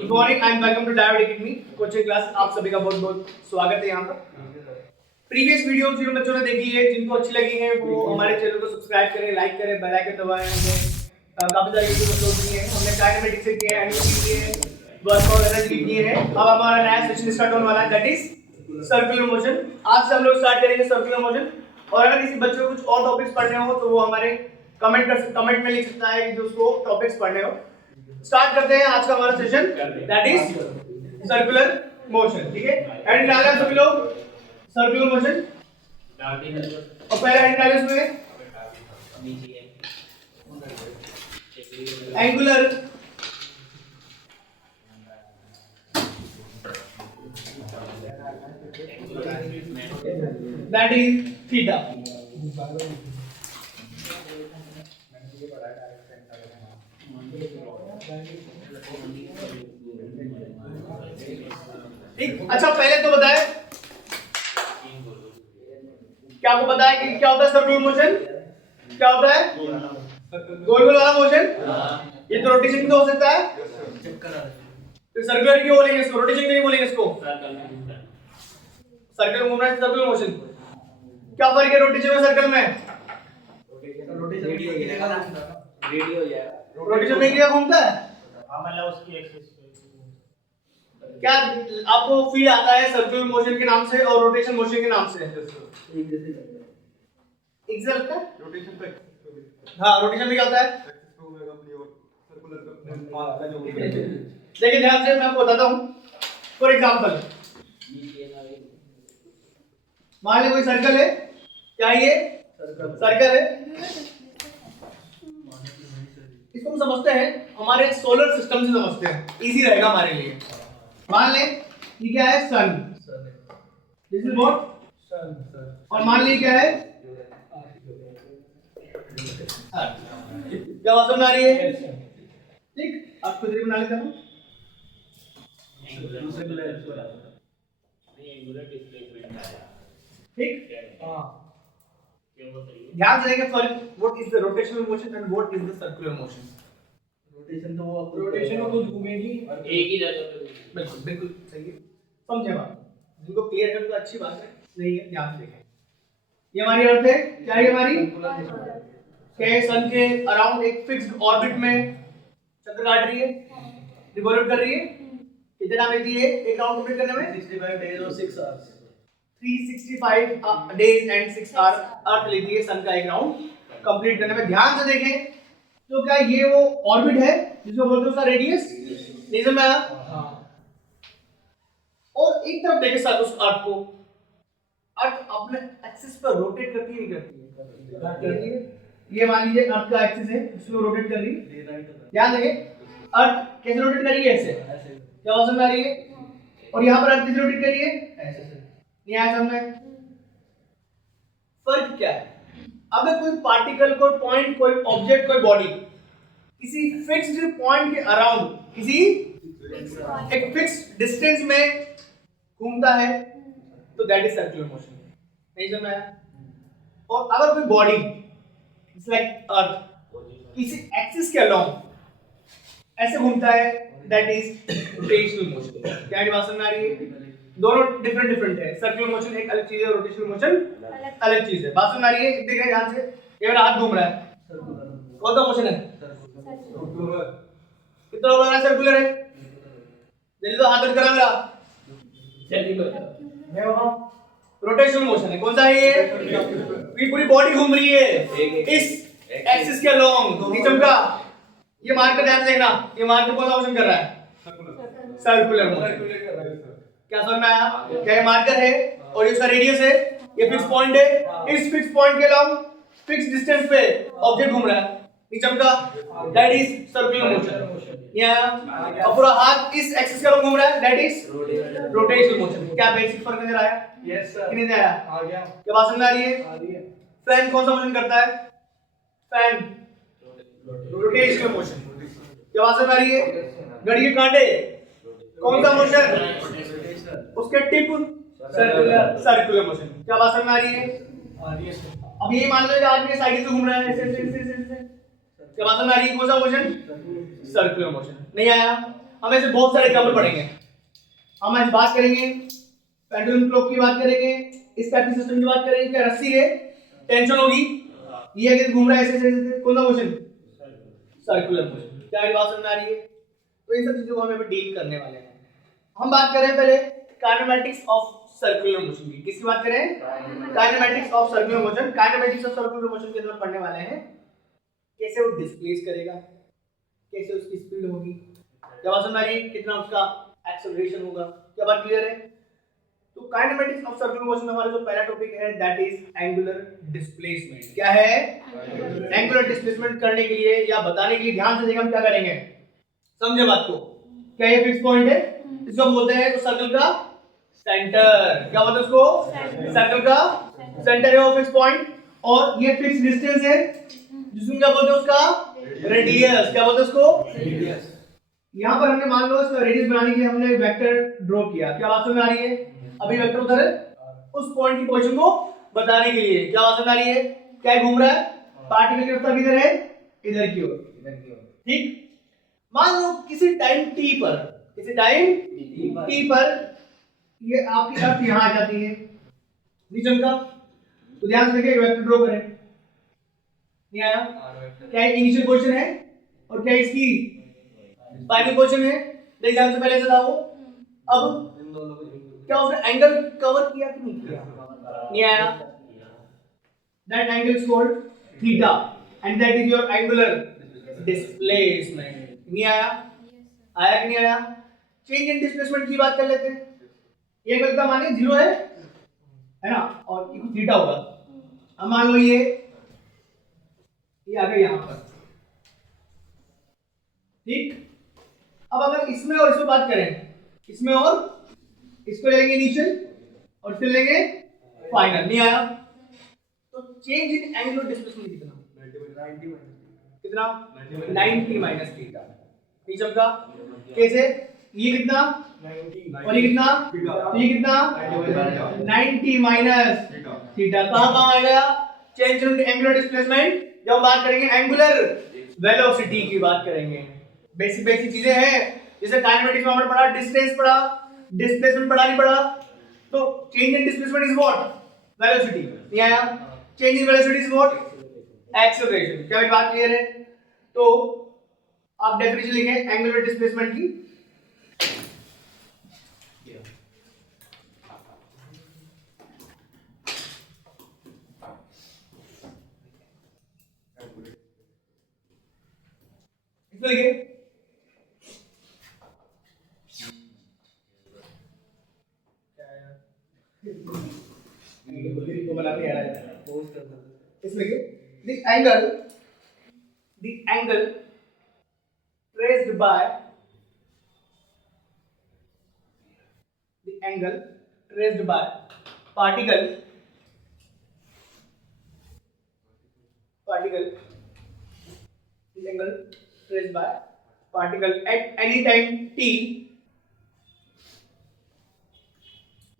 Good morning, I am welcome to diode academy coaching class. आप सभी का बहुत बहुत स्वागत है यहाँ पर। प्रीवियस वीडियोस जिन बच्चों ने देखी है, जिनको अच्छी लगी है, वो हमारे चैनल को सब्सक्राइब करें, लाइक करें, बेल आइकन दबाएं। काफी सारे वीडियो अपलोड किए हैं हमने, काइनेमेटिक्स से किए हैं, एनिमेशन किए हैं, वर्क और एनर्जी किए हैं। अब हमारा नया सेशन स्टार्ट होने वाला है, दैट इज सर्कुलर मोशन। आज से हम लोग स्टार्ट करेंगे सर्कुलर मोशन। और अगर किसी बच्चे को कुछ और टॉपिक्स पढ़ने हो तो वो हमारे कमेंट में लिख सकता है कि जो उसको टॉपिक्स पढ़ने हो। स्टार्ट करते हैं आज का हमारा session, that is circular motion. ठीक है, हेडिंग डाला सभी लोग, सर्कुलर मोशन। और पहला हेडिंग डाले उसमें एंगुलर दैट इज थीटा। ठीक, अच्छा पहले तो बताएं क्या आपको पता है कि क्या होता है सर्कुलर मोशन? क्या होता है? गोल गोल वाला मोशन। ये तो रोटेशन भी तो हो सकता है, तो सर्कुलर क्यों बोलेंगे इसको, रोटेशन क्यों नहीं बोलेंगे इसको? सर्कल घूमना है सर्कुलर मोशन। क्या फर्क है रोटेशन में सर्कल में? रोटेशन में क्या घूमता है? मतलब उसकी एक्सिस क्या आपको फील आता है सर्कुलर मोशन के नाम से और रोटेशन मोशन के नाम से? एक जैसा लगता है रोटेशन पे। हाँ, रोटेशन में क्या होता है? देखिए ध्यान से मैं आपको बताता हूँ। फॉर एग्जांपल मान लीजिए कोई सर्कल है, क्या ये सर्कल है, इसको हम समझते हैं हमारे सोलर सिस्टम से समझते हैं, इजी रहेगा हमारे लिए। मान लें ये क्या है, सन, दिस इज व्हाट सन, और मान लीजिए क्या है, क्या बात समझ आ रही है? ठीक, आप खुद ही बना लेते हैं। ठीक, ध्यान से देखिए फर्क, what is the rotational motion and what is the circular motion. Rotation तो वो रोटेशन में तो घूमेगी एक ही जगह पे। बिल्कुल बिल्कुल सही है, समझे बात। जिनको क्लियर है तो अच्छी बात है, नहीं है ध्यान से देखें। ये हमारी अर्थ है, क्या है हमारी के सन के अराउंड एक फिक्स्ड ऑर्बिट में चक्कर काट रही है, रिवॉल्व कर रही है। कितने टाइम लेती है एक राउंड कंप्लीट करने में? 65 डेज और 6 hours. 365 days and 6 hour earth लेती है सन का एक राउंड कंप्लीट करने में। ध्यान से देखें तो क्या ये वो ऑर्बिट है जिसको बोलते हैं उसका रेडियस, नहीं समझ में आया? और एक तरफ देखें सर उस अर्थ को, अर्थ अपने एक्सिस पर रोटेट करती है, नहीं करती है? ये मान लीजिए अर्थ का एक्सिस है, इसमें रोटेट कर रही है। ध्यान देखें अर्थ कैसे रोटेट कर रही है, ऐसे, क्या समझ में आ रही है? और यहाँ पर अर्थ कैसे रोटेट कर रही है, ऐसे। नहीं आया समझ में? फर्क क्या है? अगर कोई पार्टिकल, कोई पॉइंट, कोई ऑब्जेक्ट, कोई बॉडी किसी फिक्स्ड पॉइंट के अराउंड, किसी एक फिक्स्ड डिस्टेंस में घूमता है तो दैट इज सर्कुलर मोशन। नहीं समझ में आया? और अगर कोई बॉडी इट्स लाइक अर्थ किसी एक्सिस के अलोंग ऐसे घूमता है, दैट इज रोटेशनल मोशन। क्या बात समझ में आ रही है? दोनों डिफरेंट है। सर्कुलर मोशन एक अलग चीज है, रोटेशनल मोशन अलग चीज है। बात समझ आ रही है? देखिए ध्यान से, ये मेरा हाथ घूम रहा है, कौन सा मोशन है? कितना बड़ा है? सर्कुलर है। जल्दी तो हाथ करा मेरा, जल्दी मैं वहां रोटेशनल मोशन है। कौन सा है ये पूरी बॉडी घूम रही है इस एक्सिस के अलोंग, नहीं चमका? ये मार्कर ध्यान से देखना, ये मार्कर कौन सा मोशन कर रहा है? Circular motion. क्या समझ में आया? क्या ये मार्कर है और ये उसका रेडियस है, ये फिक्स पॉइंट है, इस फिक्स पॉइंट के अलाउंग फिक्स डिस्टेंस पे ऑब्जेक्ट घूम रहा है, नहीं चमका? That is circular motion. यहाँ और पूरा हाथ इस एक्सिस के अलोंग घूम रहा है, दैट इज रोटेशनल मोशन। क्या बेसिक फर्क नजर आया? यस सर, नहीं आया? आ गया। क्या बात समझ आ रही है? आ रही है। फैन कौन सा मोशन करता है? Fan rotational motion. क्या बात समझ आ रही है? घड़ी के कांटे कौन सा मोशन? उसके टिप सर्कुलर मोशन। क्या बात समझ में आ रही है? आ रही है सर। अब ये मान लो कि आदमी साइकिल से घूम रहा है ऐसे। क्या बात समझ में आ रही है? कौन सा मोशन? Circular motion. नहीं आया? हम ऐसे बहुत सारे एग्जाम्पल पढ़ेंगे। हम आज बात करेंगे पेंडुलम क्लॉक की बात करेंगे, इस टाइप की सिस्टम की बात करेंगे। क्या रस्सी है, टेंशन होगी, ये अगर घूम रहा है ऐसे ऐसे, कौन सा मोशन, सर्कुलर मोशन। क्या ये बात समझ में आ रही है? तो इन सब चीजों को हम अभी डील करने वाले हैं। हम बात करें पहले काइनेमैटिक्स ऑफ सर्कुलर मोशन की। किसकी बात करें? Kinematics of circular motion. Kinematics of circular motion के अंदर पढ़ने वाले हैं कैसे वो डिस्प्लेस करेगा, कैसे उसकी स्पीड होगी, क्या बात समझ आ रही है, कितना उसका एक्सेलरेशन होगा। क्या बात क्लियर है? तो काइनेमैटिक्स ऑफ सर्कुलर मोशन में हमारा जो पहला टॉपिक है दैट इज एंगुलर डिस्प्लेसमेंट। क्या है? एंगुलर डिस्प्लेसमेंट करने के लिए या बताने के लिए ध्यान से देखिए हम क्या करेंगे, समझे बात को। क्या ये फिक्स पॉइंट है, इसको हम बोलते हैं तो सर्कल का सेंटर। क्या बोलते हैं उसको? सर्कल का सेंटर है वो फिक्स पॉइंट। और ये फिक्स डिस्टेंस है जिसको क्या बोलते हैं, उसका रेडियस। क्या बोलते हैं उसको? रेडियस। यहाँ पर हमने मान लो इसका रेडियस बनाने के लिए हमने वेक्टर ड्रॉ किया। क्या बात समझ में आ रही है? अभी वेक्टर उधर है उस पॉइंट की पोजीशन को बताने के लिए। क्या बात समझ में आ रही है? क्या घूम रहा है, पार्टिकल की रफ्तार किधर है, इधर की ओर। ठीक, मान लो किसी टाइम t पर, किसी टाइम t पर ये आपकी अर्थ यहाँ आ जाती है, नहीं चमका? तो ध्यान से देखिए वेक्टर ड्रॉ करें। नहीं आया? क्या इनिशियल पोजीशन है और क्या इसकी फाइनल पोजीशन है? देख ध्यान से, पहले से था वो। अब क्या उसने एंगल कवर किया कि नहीं किया? नहीं आया? That angle is called theta and that is your angular displacement. नहीं आया? आया कि नहीं आया? चेंज इन डिस्प्लेसमेंट की बात कर लेते हैं। ये एंगल का मान 0 है ना, और ये थीटा होगा। अब मान लो ये आ गया यहां पर, ठीक। अब अगर इसमें और इसमें बात करें, इसमें और इसको लेंगे इनिशियल और फिर लेंगे फाइनल। नहीं आया? तो चेंज इन एंगुलर डिस्प्लेसमेंट कितना 90 माइनस थीटा। नहीं चमका? कैसे? ये कितना और ये कितना, ये कितना 90 माइनस थीटा। कहां आ गया? Change in angular displacement. जब हम बात करेंगे एंगुलर वेलोसिटी की बात करेंगे, बेसिक बेसिक चीजें हैं जैसे काइनेमेटिक्स में हमने पढ़ा, डिस्टेंस पढ़ा, डिस्प्लेसमेंट पढ़ा नहीं पढ़ा। तो change in displacement is what? Velocity. नहीं आया? Change in velocity is what? Acceleration. क्या मेरी बात क्लियर है? तो आप डेफिनेशन लिखें एंगुलर डिस्प्लेसमेंट की। देखिए इसमें the angle traced by particle the angle traced by particle at any time t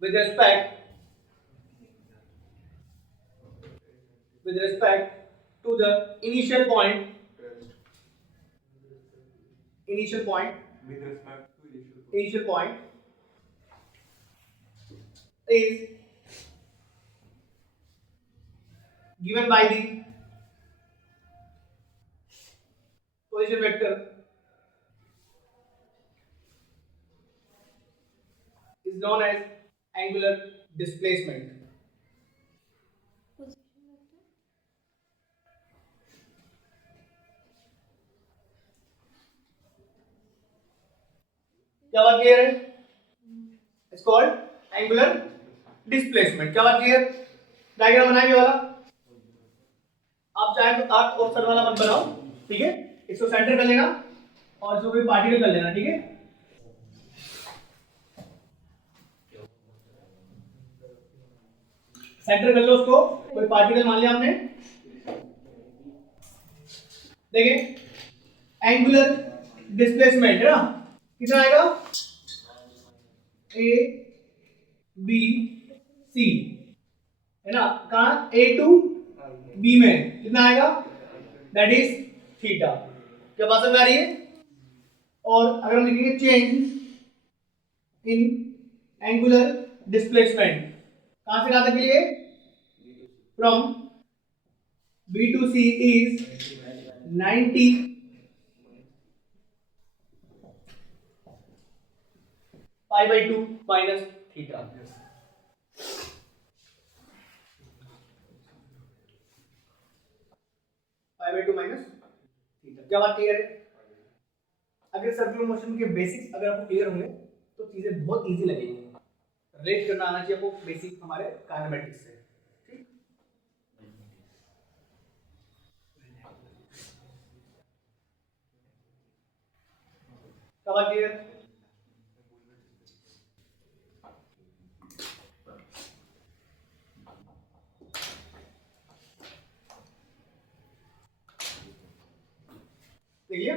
with respect to the initial point is given by the position vector is known as angular displacement. क्या बात clear है? It's called angular displacement. क्या बात clear? Diagram बनाएंगे वाला, आप चाहे तो अर्थ और सन वाला मत बनाओ, ठीक है। इसको सेंटर कर लेना और इसको कोई पार्टिकल कर लेना, ठीक है। सेंटर कर लो उसको, कोई पार्टिकल मान लिया हमने। देखिए एंगुलर डिस्प्लेसमेंट है ना, कितना आएगा? ए बी सी है ना, कहां? ए टू बी में कितना आएगा? That is theta. क्या बात समझ आ रही है? और अगर हम लिखेंगे चेंज इन एंगुलर डिस्प्लेसमेंट, कहां से कहां तक के लिए, from B to C is 90 pi by 2 minus theta. Pi by 2 minus theta. क्या बात क्लियर है? अगर सर्कुलर मोशन के बेसिक्स अगर आपको क्लियर होंगे तो चीजें बहुत इजी लगेंगी। रिलेट करना आना चाहिए आपको बेसिक हमारे काइनेमेटिक्स से। ठीक, क्या बात क्लियर? देखिए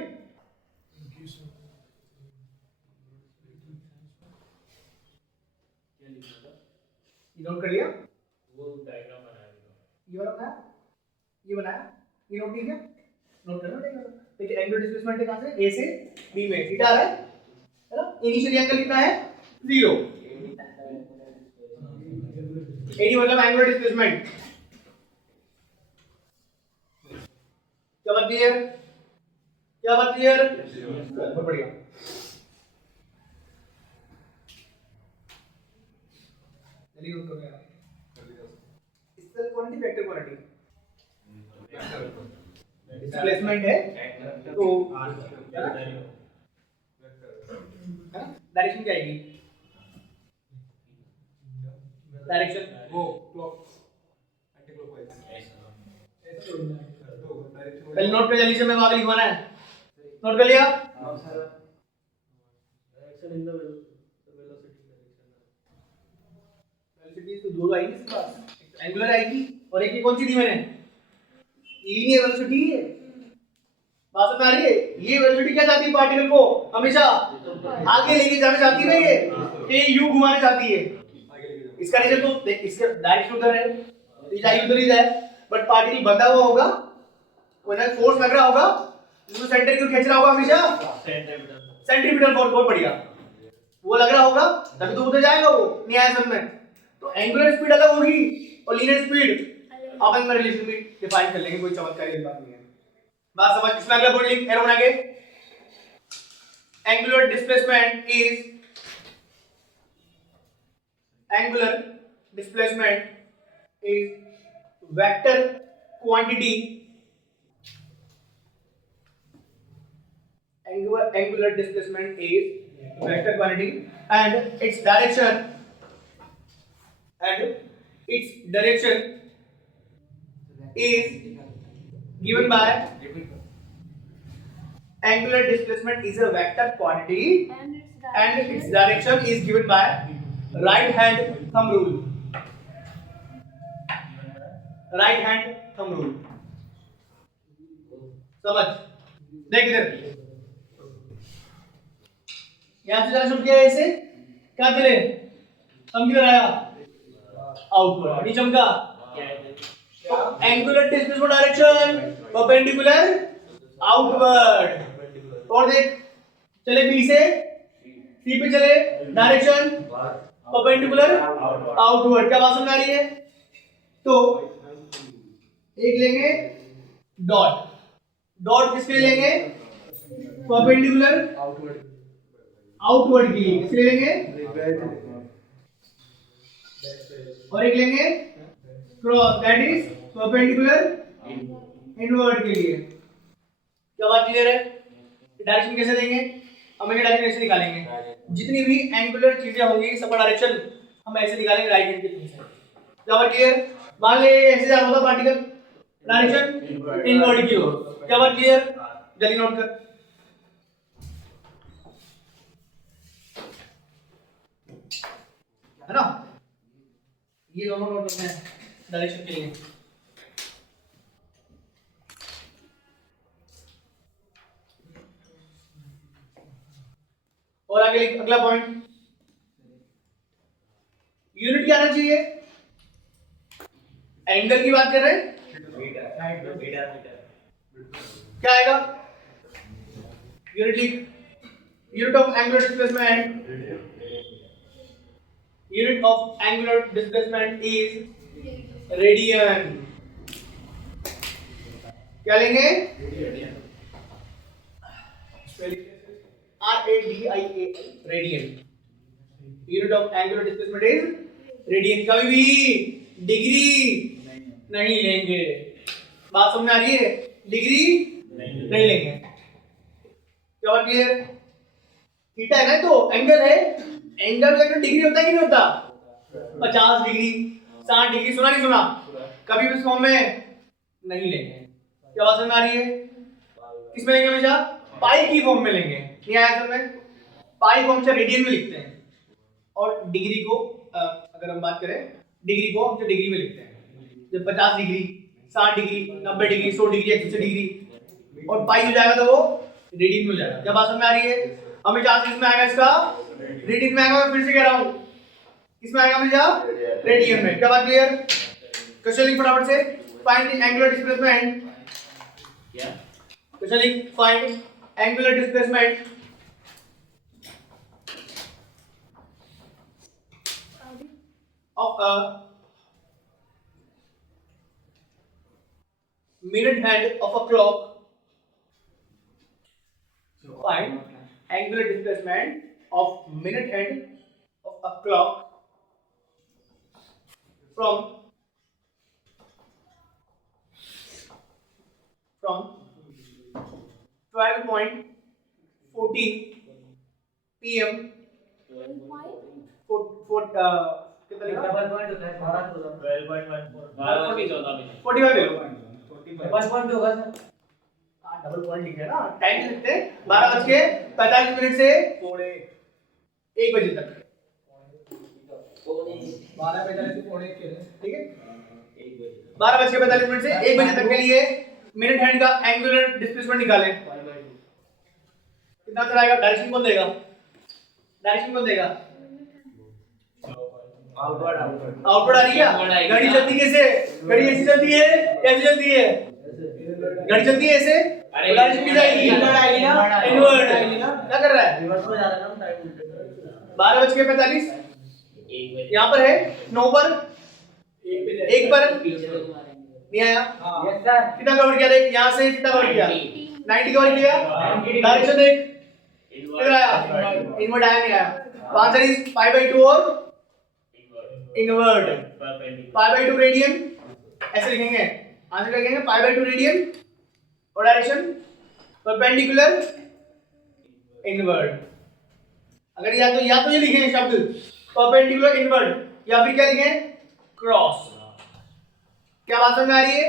नोट कर लिया, वो डायग्राम बनाया ये वाला बनाया, ये बनाया, ये नोट नहीं किया, नोट कर लो। देखिए एंगुलर डिस्प्लेसमेंट है कहां से, ए से बी में, थीटा आ रहा है ना। इनिशियल एंगल कितना है, 0। एडी मतलब एंगुलर डिस्प्लेसमेंट। क्या बात क्लियर? क्या बात क्लियर? बहुत बढ़िया। जल्दी नोट करो यार, इसका क्वांटिटी वेक्टर क्वांटिटी डिस्प्लेसमेंट है तो डायरेक्शन क्या आएगी, डायरेक्शन वो क्लॉक एंटी क्लॉकवाइज पहले नोट पे जल्दी से, मैं आगे लिखवाना है। नोट कर लिया? डायरेक्शन इन द वेलोसिटी तो दो आएगी इसके पास, एक एंगुलर आएगी और एक ये कौन सी दी मैंने, लीनियर वेलोसिटी है। बात समझ आ रही है? ये वेलोसिटी क्या चाहती है, पार्टिकल को हमेशा आगे लेके जाना चाहती है, ये यू घुमाना चाहती है। इसका रीजन तो देख, इसका डायरेक्शन उधर है, ये जाए उधर ही जाए, बट पार्टिकल बंधा हुआ होगा, कोई ना फोर्स लग रहा होगा, जिसको सेंटर की ओर खींच रहा होगा हमेशा, सेंट्रीपिटल फोर्स। बहुत बढ़िया, वो लग रहा होगा तभी तो उधर जाएगा वो न्यायसम में। तो एंगुलर स्पीड अलग होगी और लीनियर स्पीड अपन में रिलेशन भी डिफाइन कर लेंगे, कोई चमत्कारी बात नहीं है। बात समझ? इसमें अगला पॉइंट लिख, एरो बना के, angular displacement is, angular displacement is vector quantity, angular displacement is vector quantity and its direction is given by, angular displacement is a vector quantity and its direction is given by right hand thumb rule, right hand thumb rule। समझ? देख इधर, यहां से जाना शुरू किया, ऐसे क्या चले, थंब किधर आया, आउटवर्ड, नहीं चमका। तो angular displacement direction perpendicular outward. और देख चले बी से सी पे चले, डायरेक्शन परपेंडिकुलर आउटवर्ड। क्या बात समझ आ रही है? तो एक लेंगे डॉट, डॉट किसके लिए लेंगे, परपेंडिकुलर आउटवर्ड के लिए, किसके लिए लेंगे, और एक लेंगे cross, that is perpendicular inward के लिए। क्या बात क्लियर है? डायरेक्शन कैसे देंगे, हम इनके डायरेक्शन ऐसे निकालेंगे, जितनी भी एंगुलर चीजें होंगी सबका डायरेक्शन हम ऐसे निकालेंगे, राइट हैंड के थ्रू से। क्या बात क्लियर? मान ले ऐसे जा रहा होगा पार्टिकल, डायरेक्शन इनवर्ड की ओर। क्या बात क्लियर? जल्दी नोट कर, है ना, ये दोनों नोट करना है डायरेक्शन के लिए। और आगे लिख, अगला पॉइंट, यूनिट क्या आना चाहिए, एंगल की बात कर रहे हैं, क्या आएगा, यूनिट लिख, Unit of angular displacement. Unit of angular displacement is radian. क्या लेंगे? RADIAN. Radian. Unit of angular displacement is radian. कभी भी डिग्री नहीं लेंगे. बात समझ में आ रही है? डिग्री नहीं लेंगे. क्या बात क्लियर? थीटा है ना, तो एंगल है. एंगल का डिग्री होता है कि नहीं होता? 50 डिग्री, 60 डिग्री. सुना नहीं सुना? कभी भी इस फॉर्म में नहीं लेंगे. क्या बात समझ में आ रही है? किस में लेंगे? हमेशा पाई की फॉर्म में लेंगे. नहीं आया समझ में? पाई को हम रेडियन में लिखते हैं और डिग्री को अगर हम बात करें, डिग्री को हम डिग्री में लिखते हैं. जब 50 degree, 60 degree, 90 degree, 100 degree, 180 degree और पाई हो जाएगा तो वो रेडियन में हो जाएगा. क्या बात समझ में आ रही है? हमेशा इसमें आएगा, इसका रेडियन में आएगा. मैं फिर से कह रहा हूं, किसमें आएगा हमेशा? रेडियन में. क्या बात क्लियर? क्वेश्चन लिख फटाफट से. Find the angular displacement. क्या? क्वेश्चन लिख. Find angular displacement of a minute hand of a clock. Find angular displacement of minute hand of a clock from 12:14 p.m. कितना लिखा? 12 पॉइंट होता है 45 ले लो. 5 पॉइंट होगा सर. डबल पॉइंट लिखे ना, टाइम लिखते हैं. 12:45 से 1 बजे तक. 12:45 से पौने 1 के. ठीक है. 12:45 से 1 बजे तक के लिए मिनट हैंड का एंगुलर डिस्प्लेसमेंट निकालें. कितना चलाएगा? डायरेक्शन कौन देगा? आउटवर्ड आ रही है. गाड़ी चलती कैसे? गाड़ी ऐसी चलती है, कैसे चलती है? गाड़ी चलती है ऐसे. डायरेक्शन किधर आएगी? इनवर्ड आएगी ना. इनवर्ड आएगी ना. क्या कर रहा है? रिवर्स में जा रहा है ना टाइम. 12:45 यहाँ पर है. 9 पर 1 पर नहीं आया. Yes sir. कितना कवर किया? देख यहाँ से कितना कवर किया? 90 कवर किया. डायरेक्शन देख किधर आया? इनवर्ड आया. नहीं आया. आंसर इज π/2 और इनवर्ड. π/2 रेडियन ऐसे लिखेंगे. आंसर लिखेंगे π/2 रेडियन और डायरेक्शन परपेंडिकुलर इनवर्ड. अगर या तो ये लिखेंगे शब्द परपेंडिकुलर इनवर्ड या फिर क्या लिखें? क्रॉस. क्या बात समझ में आ रही है?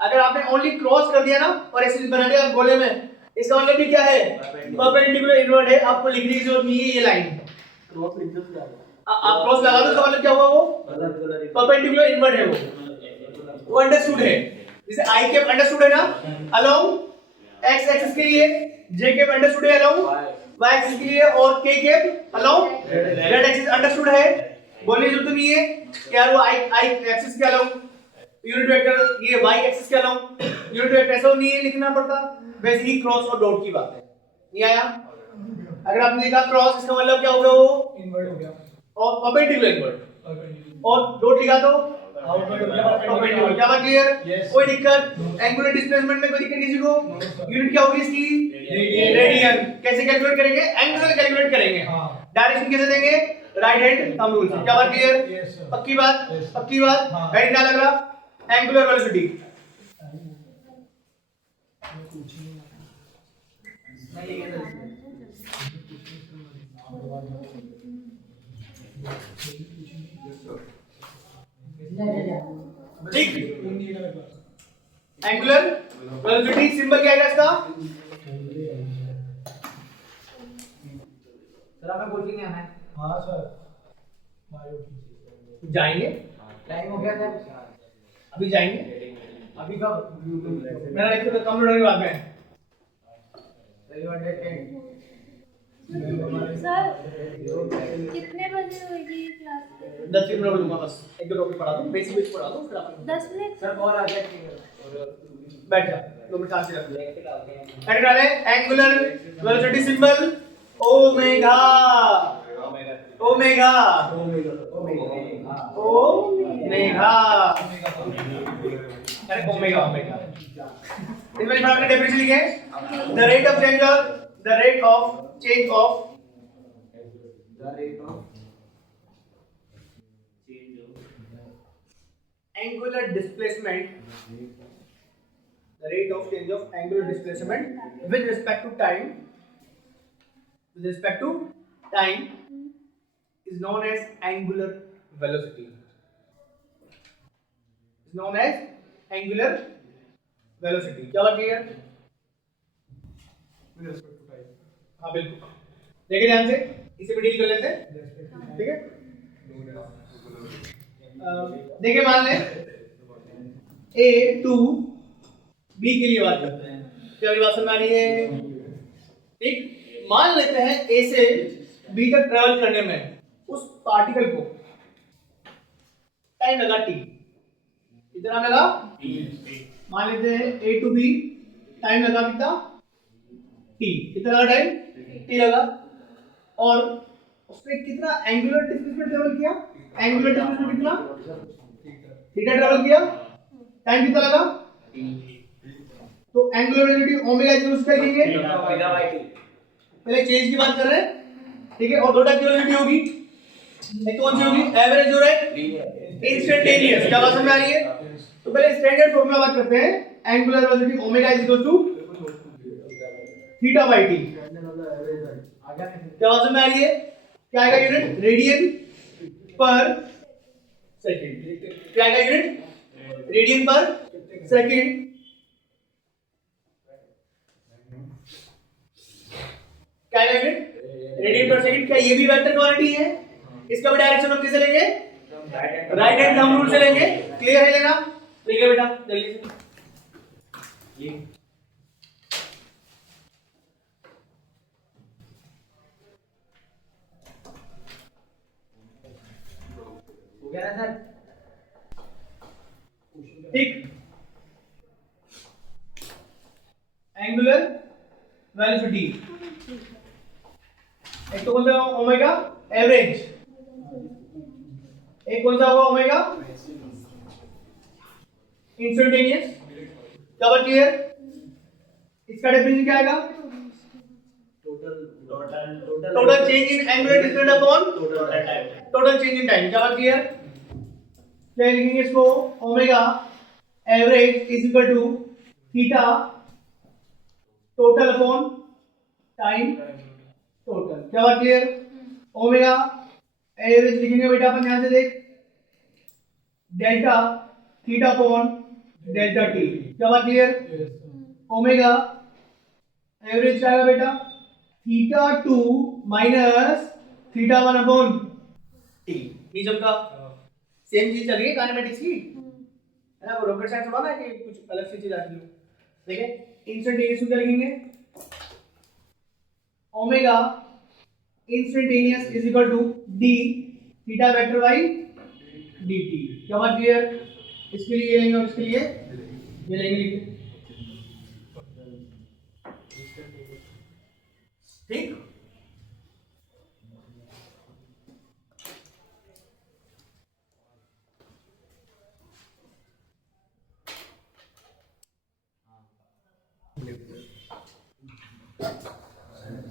अगर आपने ओनली क्रॉस कर दिया ना और ऐसे बना दिया गोले में, इसका मतलब भी क्या है? परपेंडिकुलर इनवर्ड है. आपको लिखने की जरूरत नहीं है ये लाइन. क्रॉस लिख दो क्या? आप क्रॉस लगा दो. इसका मतलब क्या हुआ? वो परपेंडिकुलर इनवर्ड है. वो अंडरस्टूड है. जैसे आई कैप अंडरस्टूड है ना अलोंग एक्स एक्सिस के लिए, जे कैप अंडरस्टूड है अलोंग वाई एक्सिस के लिए और के cap along Z axis understood है. बोलने की जरूरत नहीं है कि यार वो आई एक्सिस के अलोंग यूनिट वेक्टर, ये वाई एक्सिस के अलोंग यूनिट वेक्टर ऐसा नहीं है लिखना पड़ता. वैसे ही क्रॉस और डॉट की बात है. नहीं आया? अगर आपने लिखा क्रॉस, इसका मतलब क्या होगा? वो इनवर्ड हो गया और परपेंडिकुलर इनवर्ड. और डॉट लिखा तो आउटवर्ड हो गया. परपेंडिकुलर. क्या बात क्लियर? Yes. कोई दिक्कत? एंगुलर डिस्प्लेसमेंट में कोई दिक्कत किसी को? यूनिट क्या होगी इसकी? रेडियन. कैसे कैलकुलेट करेंगे? एंगल कैलकुलेट करेंगे. हां. डायरेक्शन कैसे देंगे? राइट हैंड थंब रूल से. क्या बात क्लियर? Yes, sir. पक्की बात? Yes. पक्की बात. हाँ. हेड क्या लग रहा? Angular velocity. ठीक. एंगुलर वेलोसिटी सिंबल क्या है इसका? सर हमें कोचिंग आना है. हां सर. जाएंगे. टाइम हो गया सर. अभी जाएंगे. अभी कब? मेरा लेक्चर कंप्यूटर की बात में. सर कितने बजे होगी क्लास? 10 मिनट लूंगा बस. एक दो टॉपिक पढ़ा दूं, बेसिक पढ़ा दूं, फिर आप 10 मिनट. सर कॉल आ गया. बैठ जा. 2 मिनट शांति रख. एंड डाले angular velocity symbol omega omega omega अरे ओमेगा ओमेगा इसमें आपने डेफिनेशन लिखे the rate of change of angular displacement the rate of change of angular displacement with respect to time is known as angular velocity क्या बात clear With respect to time. हाँ बिल्कुल देखिए ध्यान से इसे भी डील कर लेते हैं ठीक है देखिए मान लें A to B के लिए बात करते हैं क्या मेरी बात समझ आ रही है ठीक मान लेते हैं A से B तक ट्रेवल करने में उस पार्टिकल को टाइम लगा T कितना लगा मान लेते हैं A to B टाइम लगा कितना T कितना लगा टाइम T लगा और उसने कितना एंगुलर डिस्प्लेसमेंट ट्रेवल किया एंगुलर डिस्प्लेसमेंट कितना थीटा ट्रेवल किया टाइम कितना लगा तो angular velocity omega is use करेंगे पहले चेंज की बात कर रहे हैं ठीक है और दो टाइप की वेलोसिटी होगी एक कौन सी होगी एवरेज और एक इंस्टेंटेनियस क्या बात समझ आ रही है तो पहले स्टैंडर्ड फार्मूला बात करते हैं angular velocity omega is equal to theta by t क्या बात समझ आ रही है क्या आएगा यूनिट रेडियन पर सेकंड क्या आएगा यूनिट रेडियन पर सेकंड क्या आएगा यूनिट रेडियन पर सेकंड क्या ये भी वेक्टर क्वांटिटी है इसका भी डायरेक्शन हम किसे लेंगे राइट हैंड थंब रूल से लेंगे क्लियर है लेना देखिए बेटा जल्दी से हो गया ना सर ठीक एंगुलर वेलोसिटी एक तो कौन सा ओमेगा एवरेज एक कौन सा होगा ओमेगा इंस्टेंटेनियस क्या बात क्लियर इसका डेफिनेशन क्या आएगा total change in angular displacement upon total change in time क्या बात क्लियर क्या लिखेंगे इसको omega average is equal to theta total upon time total क्या बात क्लियर ओमेगा एवरेज लिखेंगे बेटा अपन ध्यान से देख delta theta upon delta T क्या बात क्लियर ओमेगा एवरेज क्या आएगा बेटा theta 2 minus theta 1 upon T नियम का सेम चीज चल रही है काइनेमेटिक्स की है ना वो रॉकेट साइंस थोड़ा ना कि कुछ अलग सी चीज आती है ठीक है इंस्टेंटेनियस क्या लिखेंगे omega instantaneous is equal to d theta vector by dt क्या बात क्लियर इसके लिए ये लेंगे और इसके लिए ये लेंगे लिखिए ठीक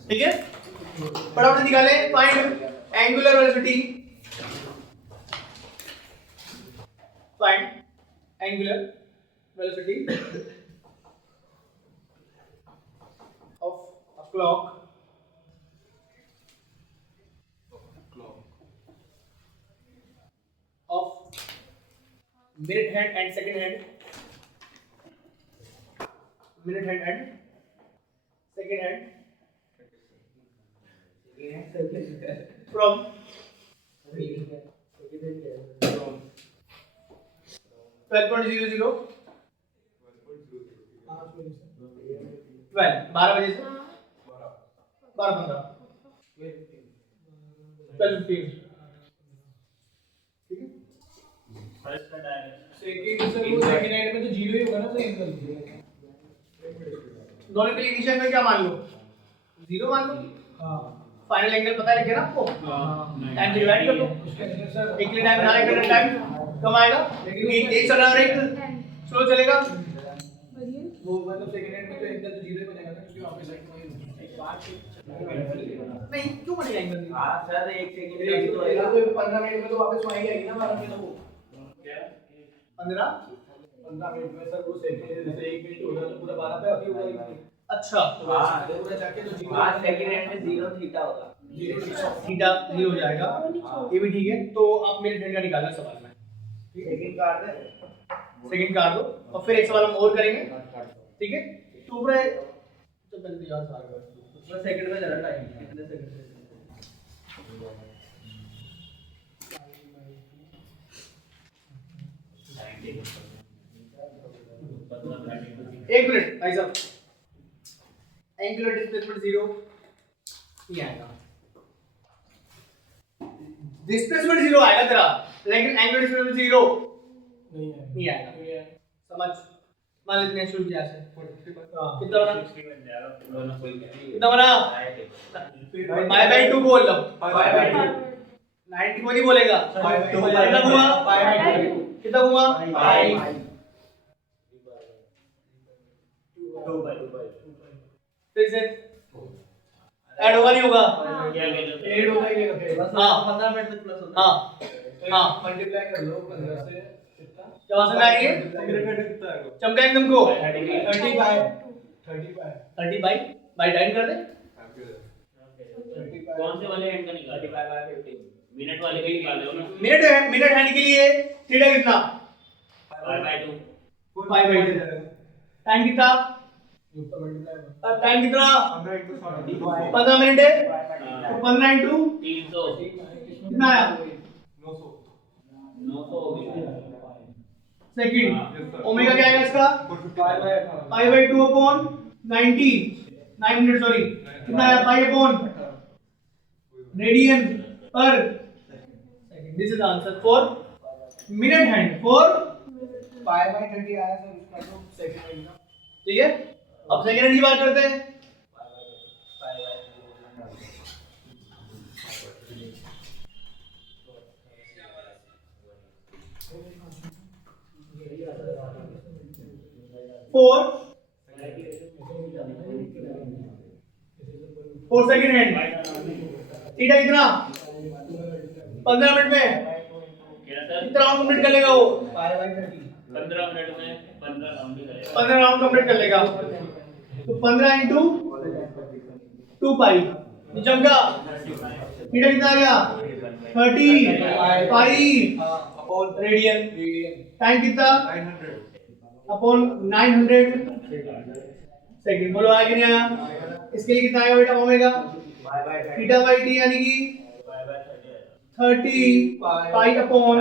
ठीक है फटाफट निकालें find angular velocity find angular velocity of a clock of minute hand and second hand minute hand and second hand from 12.00 12 बजे से 12:15 12:15 सेकंड हैंड में तो जीरो ही होगा ना तो एंगल दोनों के लिए इनिशियल में क्या मान लो जीरो मान लो, हाँ फाइनल एंगल पता लग गया ना आपको, टाइम डिवाइड कर लो, एक के लिए टाइम बनाने के लिए टाइम कम आएगा, लेकिन एक तेज चल रहा है और एक स्लो चलेगा। वो मतलब सेकंड हैंड में तो एंगल तो जीरो ही बनेगा ना, क्योंकि ऑफिस साइड में नहीं क्यों बढ़ेगा एंगल? हाँ सर, एक सेकंड तो 15 मिनट में तो वापस वहीं आएगी ना 12 मिनट को। 15 मिनट में सर वो सेकंड जैसे 1 मिनट होगा तो पूरा 12 पे अभी होगा। अच्छा हाँ पूरा जाके तो जीरो हाँ, सेकंड हैंड में 0 थीटा होगा। थीटा 0 हो जाएगा, ये भी ठीक है। तो आप मेरे फ्रेंड का निकालना सवाल में, सेकंड काट दे, सेकंड काट दो और फिर एक सवाल हम और करेंगे, ठीक है? तो पूरा तो पहले तो याद सवाल कर, उसमें सेकंड में ज़्यादा टाइम कितने सेकंड से? एक मिनट भाई साहब, एंगुलर डिस्प्लेसमेंट 0 नहीं आएगा, डिस्प्लेसमेंट 0 आएगा तेरा, लेकिन एंगुलर डिस्प्लेसमेंट 0 नहीं आएगा। समझ? मान लेते हैं शुरू किया से कितना बना, कितना बना, बाय बाय 2 बोल लो, 90 को नहीं बोलेगा, कितना हुआ, कितना हुआ, फिर से ऐड होगा नहीं होगा, ऐड होगा ही नहीं फिर बस। हाँ 15 मिनट तक प्लस होता हाँ हाँ, मल्टीप्लाई कर लो 15 से कितना क्या समझ में आ रही है? चमका एकदम को 30 बाय 30 बाई 10 कर दे, कौन से वाले एंड का निकाले? मिनट वाले का ही निकाले हो ना? मिनट हैंड के लिए थीटा कितना, 5/2 5/2, टाइम कितना, टाइम कितना, 15 मिनट है, तो 15 इंटू 300 कितना आया, 900 हो गया। सेकंड। ओमेगा क्या आएगा इसका, pi by 2 upon 90, 9 minute sorry, कितना आया, पाई अपॉन रेडियन पर second. This is answer for minute hand for 5/30 आया सर उसका तो सेकंड हैंड का। ठीक है। अब सेकंड हैंड की बात करते हैं। फोर सेकंड हैंड, थीटा कितना, 15 मिनट में क्या सर? कितना राउंड कंप्लीट कर लेगा वो, 15 मिनट में 15 राउंड ही करेगा। 15 राउंड कंप्लीट कर लेगा। तो 15 इंटू 2 पाई नीचे का थीटा कितना आ गया, 30 पाई अपॉन रेडियन, टाइम कितना 900 अपॉन 900 सेकंड। बोलो आया कि नहीं आया? इसके लिए कितना आएगा बेटा ओमेगा, थीटा बाई टी यानी कि 30 पाई अपॉन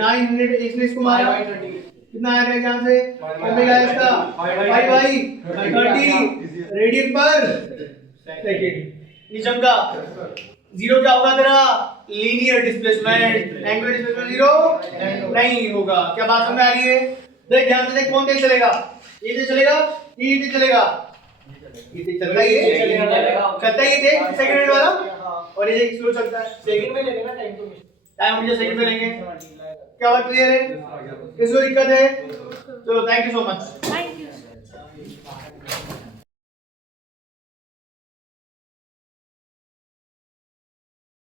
900, इसने इसको मारा कितना आएगा यहाँ से, ओमेगा इसका पाई बाई 30 रेडियन पर सेकंड। निचम का जीरो क्या होगा तेरा, linear displacement, angular displacement zero नहीं होगा। क्या बात समझ आ रही है? देख ध्यान से देख, कौन तेज चलेगा, ये तेज चलेगा, ये तेज चलेगा, ये तेज चलता ही है, चलता ही है सेकंड हैंड वाला, और ये स्लो चलता है। सेकंड में लेंगे ना टाइम तो टाइम मुझे सेकंड में लेंगे। क्या बात क्लियर है? किसको दिक्कत है? चलो थैंक यू सो मच।